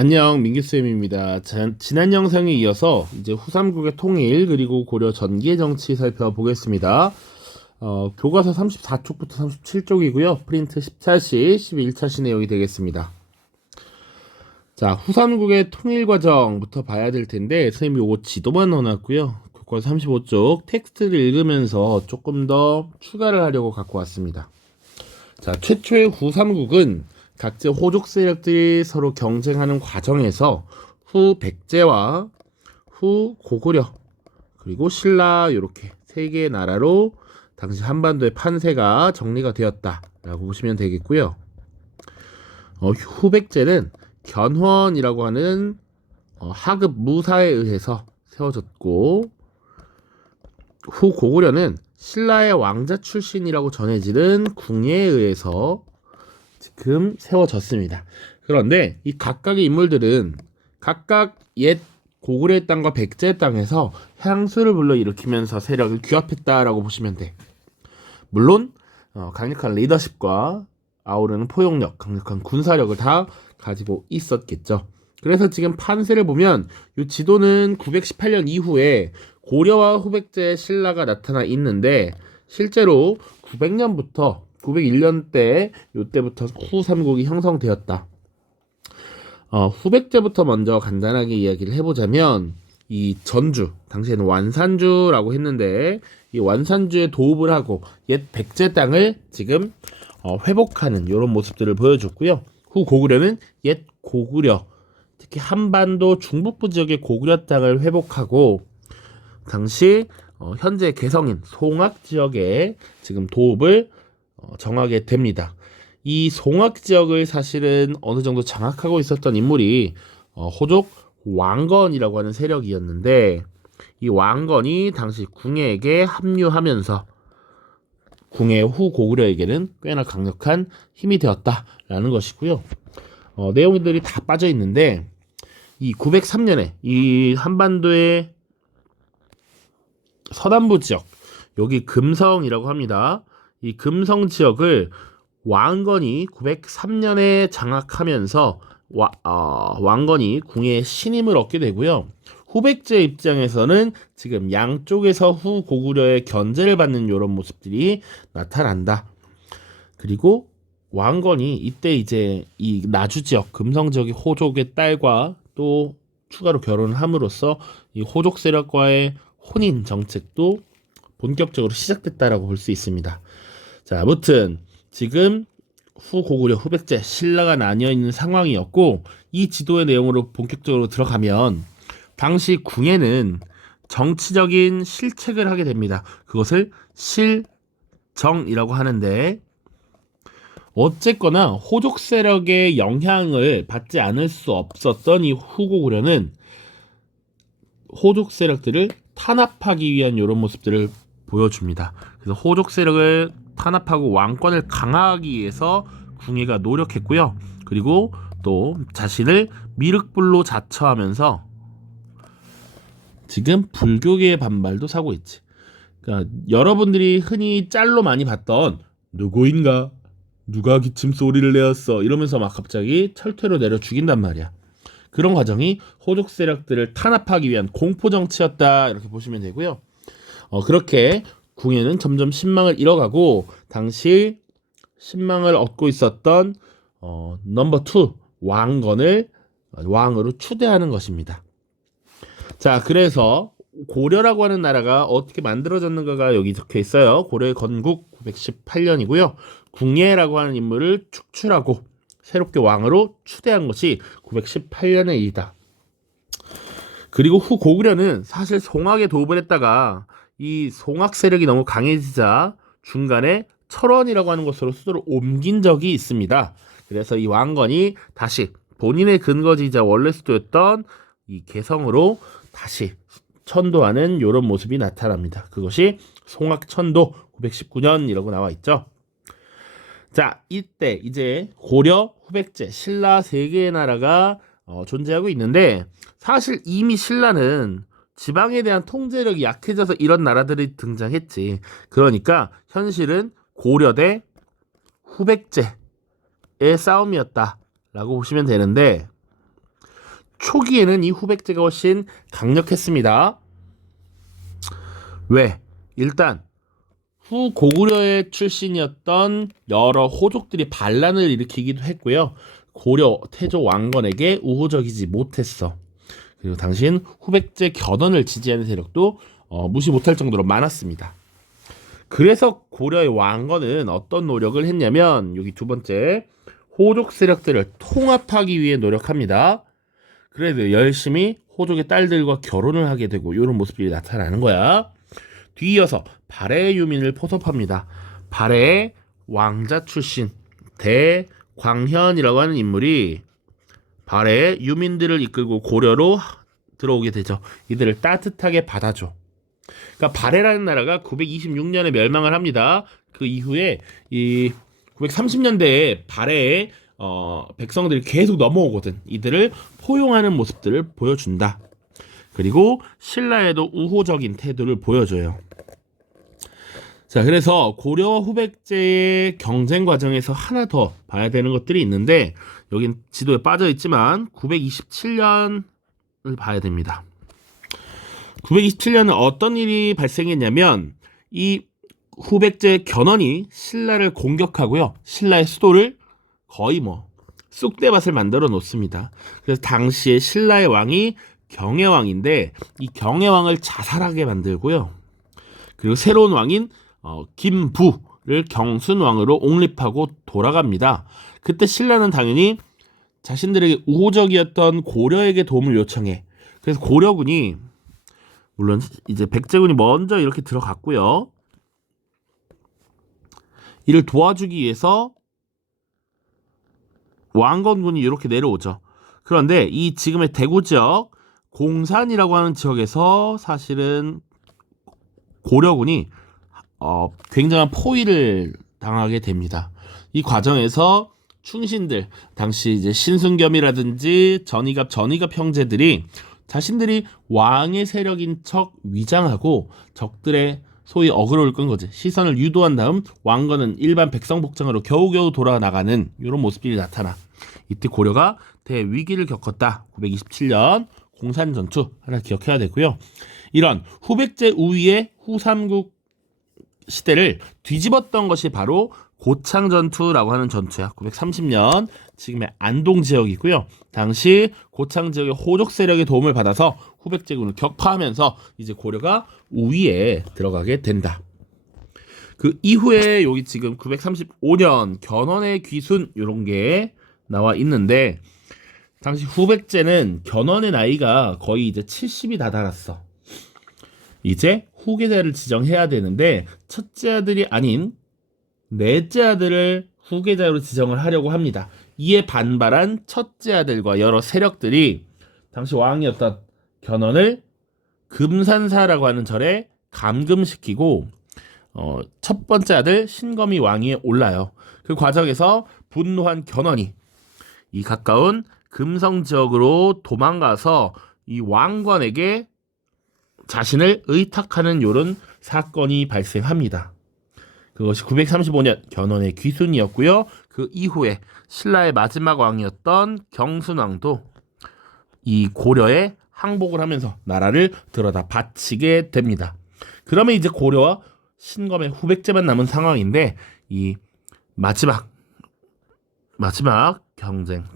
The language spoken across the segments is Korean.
안녕, 민규쌤입니다. 지난 영상에 이어서 이제 후삼국의 통일 그리고 고려 전기의 정치 살펴보겠습니다. 교과서 34쪽부터 37쪽이고요. 프린트 14시, 11차시 내용이 되겠습니다. 자, 후삼국의 통일 과정부터 봐야 될 텐데 선생님이 요거 지도만 넣어놨고요. 교과서 35쪽 텍스트를 읽으면서 조금 더 추가를 하려고 갖고 왔습니다. 자, 최초의 후삼국은 각지 호족 세력들이 서로 경쟁하는 과정에서 후 백제와 후 고구려 그리고 신라 이렇게 세 개의 나라로 당시 한반도의 판세가 정리가 되었다라고 보시면 되겠고요. 후 백제는 견훤이라고 하는 하급 무사에 의해서 세워졌고, 후 고구려는 신라의 왕자 출신이라고 전해지는 궁예에 의해서 지금 세워졌습니다. 그런데 이 각각의 인물들은 각각 옛 고구려의 땅과 백제의 땅에서 향수를 불러일으키면서 세력을 규합했다라고 보시면 돼. 물론 강력한 리더십과 아우르는 포용력, 강력한 군사력을 다 가지고 있었겠죠. 그래서 지금 판세를 보면 이 지도는 918년 이후에 고려와 후백제의 신라가 나타나 있는데, 실제로 900년부터 901년 요때부터 후삼국이 형성되었다. 후백제부터 먼저 간단하게 이야기를 해보자면, 이 전주, 당시에는 완산주라고 했는데, 이 완산주에 도읍을 하고 옛 백제 땅을 지금 회복하는 이런 모습들을 보여줬고요. 후 고구려는 옛 고구려, 특히 한반도 중북부 지역의 고구려 땅을 회복하고, 당시 현재 개성인 송악 지역에 지금 도읍을 정하게 됩니다. 이 송악 지역을 사실은 어느 정도 장악하고 있었던 인물이 호족 왕건이라고 하는 세력이었는데, 이 왕건이 당시 궁예에게 합류하면서 궁예 후 고구려에게는 꽤나 강력한 힘이 되었다라는 것이고요. 내용들이 다 빠져 있는데, 이 903년에 이 한반도의 서남부 지역, 여기 금성이라고 합니다. 이 금성 지역을 왕건이 903년에 장악하면서 왕건이 궁예의 신임을 얻게 되고요. 후백제 입장에서는 지금 양쪽에서 후 고구려의 견제를 받는 이런 모습들이 나타난다. 그리고 왕건이 이때 이제 이 나주 지역, 금성 지역의 호족의 딸과 또 추가로 결혼을 함으로써 이 호족 세력과의 혼인 정책도 본격적으로 시작됐다라고 볼 수 있습니다. 자, 아무튼 지금 후 고구려, 후 백제, 신라가 나뉘어 있는 상황이었고, 이 지도의 내용으로 본격적으로 들어가면 당시 궁예는 정치적인 실책을 하게 됩니다. 그것을 실정이라고 하는데, 어쨌거나 호족 세력의 영향을 받지 않을 수 없었던 이 후고구려는 호족 세력들을 탄압하기 위한 이런 모습들을 보여줍니다. 그래서 호족 세력을 탄압하고 왕권을 강화하기 위해서 궁예가 노력했고요. 그리고 또 자신을 미륵불로 자처하면서 지금 불교계의 반발도 사고 있지. 그러니까 여러분들이 흔히 짤로 많이 봤던 누구인가? 누가 기침 소리를 내었어? 이러면서 막 갑자기 철퇴로 내려 죽인단 말이야. 그런 과정이 호족 세력들을 탄압하기 위한 공포 정치였다, 이렇게 보시면 되고요. 그렇게 궁예는 점점 신망을 잃어가고 당시 신망을 얻고 있었던 넘버 2 왕건을 왕으로 추대하는 것입니다. 자, 그래서 고려라고 하는 나라가 어떻게 만들어졌는가가 여기 적혀 있어요. 고려의 건국 918년이고요. 궁예라고 하는 인물을 축출하고 새롭게 왕으로 추대한 것이 918년의 일이다. 그리고 후 고구려는 사실 송악에 도읍을 했다가 이 송악 세력이 너무 강해지자 중간에 철원이라고 하는 곳으로 수도를 옮긴 적이 있습니다. 그래서 이 왕건이 다시 본인의 근거지이자 원래 수도였던 이 개성으로 다시 천도하는 이런 모습이 나타납니다. 그것이 송악천도 919년이라고 나와 있죠. 자, 이때 이제 고려, 후백제, 신라 세 개의 나라가 존재하고 있는데, 사실 이미 신라는 지방에 대한 통제력이 약해져서 이런 나라들이 등장했지. 그러니까 현실은 고려 대 후백제의 싸움이었다라고 보시면 되는데, 초기에는 이 후백제가 훨씬 강력했습니다. 왜? 일단 후 고구려의 출신이었던 여러 호족들이 반란을 일으키기도 했고요. 고려 태조 왕건에게 우호적이지 못했어. 그리고 당신 후백제 견훤을 지지하는 세력도 무시 못할 정도로 많았습니다. 그래서 고려의 왕건은 어떤 노력을 했냐면 여기 두 번째 호족 세력들을 통합하기 위해 노력합니다. 그래도 열심히 호족의 딸들과 결혼을 하게 되고 이런 모습들이 나타나는 거야. 뒤이어서 발해의 유민을 포섭합니다. 발해의 왕자 출신 대광현이라고 하는 인물이 발해의 유민들을 이끌고 고려로 들어오게 되죠. 이들을 따뜻하게 받아줘. 그러니까 발해라는 나라가 926년에 멸망을 합니다. 그 이후에 이 930년대에 발해의 백성들이 계속 넘어오거든. 이들을 포용하는 모습들을 보여준다. 그리고 신라에도 우호적인 태도를 보여줘요. 자, 그래서 고려와 후백제의 경쟁 과정에서 하나 더 봐야 되는 것들이 있는데 여긴 지도에 빠져 있지만 927년을 봐야 됩니다. 927년은 어떤 일이 발생했냐면 이 후백제 견훤이 신라를 공격하고요. 신라의 수도를 거의 쑥대밭을 만들어 놓습니다. 그래서 당시에 신라의 왕이 경혜왕인데 이 경혜왕을 자살하게 만들고요. 그리고 새로운 왕인 김부를 경순왕으로 옹립하고 돌아갑니다. 그때 신라는 당연히 자신들에게 우호적이었던 고려에게 도움을 요청해. 그래서 고려군이 물론 이제 백제군이 먼저 이렇게 들어갔고요. 이를 도와주기 위해서 왕건군이 이렇게 내려오죠. 그런데 이 지금의 대구 지역 공산이라고 하는 지역에서 사실은 고려군이 굉장한 포위를 당하게 됩니다. 이 과정에서 충신들, 당시 이제 신순겸이라든지 전이갑 형제들이 자신들이 왕의 세력인 척 위장하고 적들의 소위 어그로를 끈 거지. 시선을 유도한 다음 왕건은 일반 백성 복장으로 겨우겨우 돌아나가는 이런 모습들이 나타나. 이때 고려가 대위기를 겪었다. 927년 공산전투 하나 기억해야 되고요. 이런 후백제 우위의 후삼국 시대를 뒤집었던 것이 바로 고창전투라고 하는 전투야. 930년 지금의 안동 지역이고요. 당시 고창 지역의 호족 세력의 도움을 받아서 후백제군을 격파하면서 이제 고려가 우위에 들어가게 된다. 그 이후에 여기 지금 935년 견훤의 귀순 이런 게 나와 있는데 당시 후백제는 견훤의 나이가 거의 이제 70이 다 달았어. 이제 후계자를 지정해야 되는데 첫째 아들이 아닌 넷째 아들을 후계자로 지정을 하려고 합니다. 이에 반발한 첫째 아들과 여러 세력들이 당시 왕이었던 견훤을 금산사라고 하는 절에 감금시키고 첫 번째 아들 신검이 왕위에 올라요. 그 과정에서 분노한 견훤이 이 가까운 금성 지역으로 도망가서 이 왕건에게 자신을 의탁하는 이런 사건이 발생합니다. 그것이 935년 견훤의 귀순이었고요. 그 이후에 신라의 마지막 왕이었던 경순왕도 이 고려에 항복을 하면서 나라를 들여다 바치게 됩니다. 그러면 이제 고려와 신검의 후백제만 남은 상황인데 이 마지막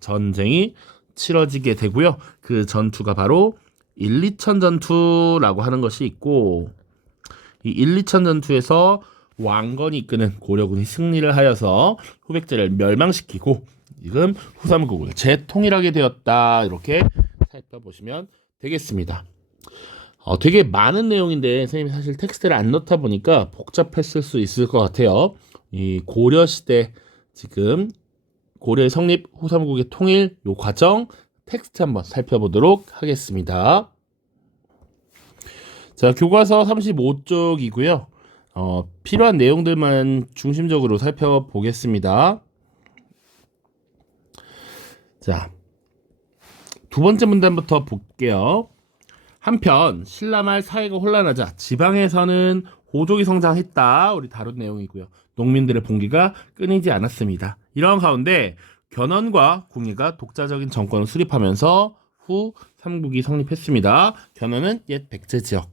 전쟁이 치러지게 되고요. 그 전투가 바로 1,2천 전투라고 하는 것이 있고 이 1,2천 전투에서 왕건이 이끄는 고려군이 승리를 하여서 후백제를 멸망시키고 지금 후삼국을 재통일하게 되었다. 이렇게 살펴보시면 되겠습니다. 되게 많은 내용인데 선생님이 사실 텍스트를 안 넣다 보니까 복잡했을 수 있을 것 같아요. 이 고려시대 지금 고려의 성립, 후삼국의 통일 요 과정 텍스트 한번 살펴보도록 하겠습니다. 자, 교과서 35쪽이고요. 필요한 내용들만 중심적으로 살펴보겠습니다. 자, 두 번째 문단부터 볼게요. 한편 신라 말 사회가 혼란하자 지방에서는 호족이 성장했다. 우리 다룬 내용이고요. 농민들의 봉기가 끊이지 않았습니다. 이런 가운데 견훤과 궁예가 독자적인 정권을 수립하면서 후 삼국이 성립했습니다. 견훤은 옛 백제 지역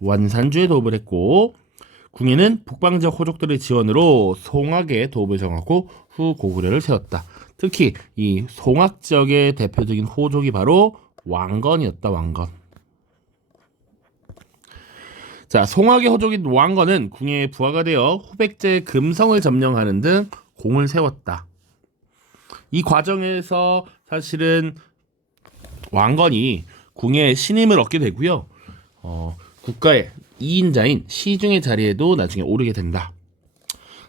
완산주에 도읍을 했고 궁예는 북방지역 호족들의 지원으로 송악의 도읍을 정하고 후 고구려를 세웠다. 특히 이 송악 지역의 대표적인 호족이 바로 왕건이었다. 왕건. 자, 송악의 호족인 왕건은 궁예의 부하가 되어 후백제의 금성을 점령하는 등 공을 세웠다. 이 과정에서 사실은 왕건이 궁예의 신임을 얻게 되고요. 국가의 2인자인 시중의 자리에도 나중에 오르게 된다.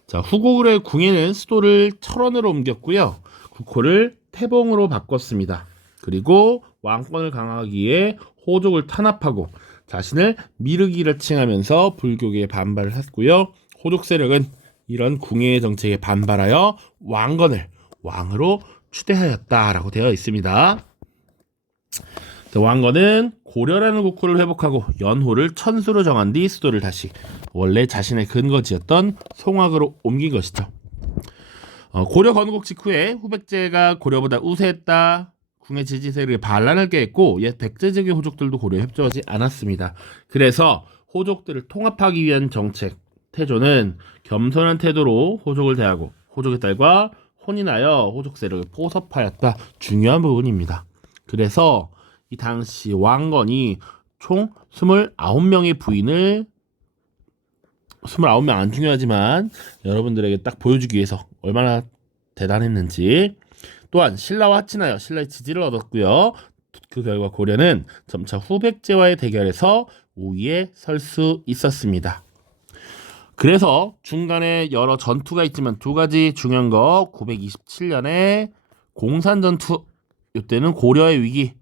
자, 후고구려의 궁예는 수도를 철원으로 옮겼고요. 국호를 태봉으로 바꿨습니다. 그리고 왕권을 강화하기 위해 호족을 탄압하고 자신을 미르기를 칭하면서 불교계에 반발을 했고요. 호족 세력은 이런 궁예의 정책에 반발하여 왕건을 왕으로 추대하였다라고 되어 있습니다. 왕건은 고려라는 국호를 회복하고 연호를 천수로 정한 뒤 수도를 다시 원래 자신의 근거지였던 송악으로 옮긴 것이죠. 고려 건국 직후에 후백제가 고려보다 우세했다. 궁예 지지 세력의 반란을 깨했고 옛 백제적인 호족들도 고려에 협조하지 않았습니다. 그래서 호족들을 통합하기 위한 정책 태조는 겸손한 태도로 호족을 대하고 호족의 딸과 혼인하여 호족 세력을 포섭하였다. 중요한 부분입니다. 그래서 이 당시 왕건이 총 29명의 부인을 29명 안 중요하지만 여러분들에게 딱 보여주기 위해서 얼마나 대단했는지 또한 신라와 합친하여 신라의 지지를 얻었고요. 그 결과 고려는 점차 후백제와의 대결에서 우위에 설 수 있었습니다. 그래서 중간에 여러 전투가 있지만 두 가지 중요한 거 927년에 공산전투 이때는 고려의 위기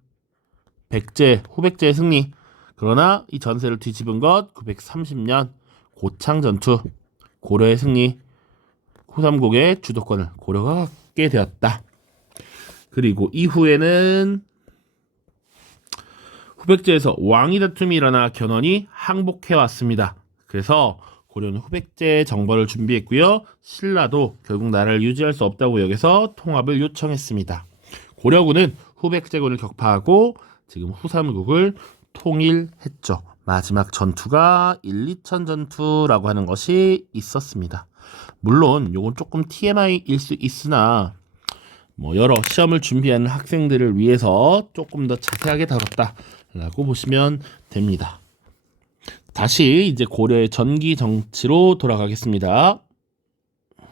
후백제의 승리 그러나 이 전세를 뒤집은 것 930년 고창전투 고려의 승리 후삼국의 주도권을 고려가 갖게 되었다. 그리고 이후에는 후백제에서 왕위 다툼이 일어나 견훤이 항복해왔습니다. 그래서 고려는 후백제의 정벌을 준비했고요. 신라도 결국 나라를 유지할 수 없다고 여겨서 통합을 요청했습니다. 고려군은 후백제군을 격파하고 지금 후삼국을 통일했죠. 마지막 전투가 1~2천 전투라고 하는 것이 있었습니다. 물론 이건 조금 TMI일 수 있으나 여러 시험을 준비하는 학생들을 위해서 조금 더 자세하게 다뤘다라고 보시면 됩니다. 다시 이제 고려의 전기 정치로 돌아가겠습니다.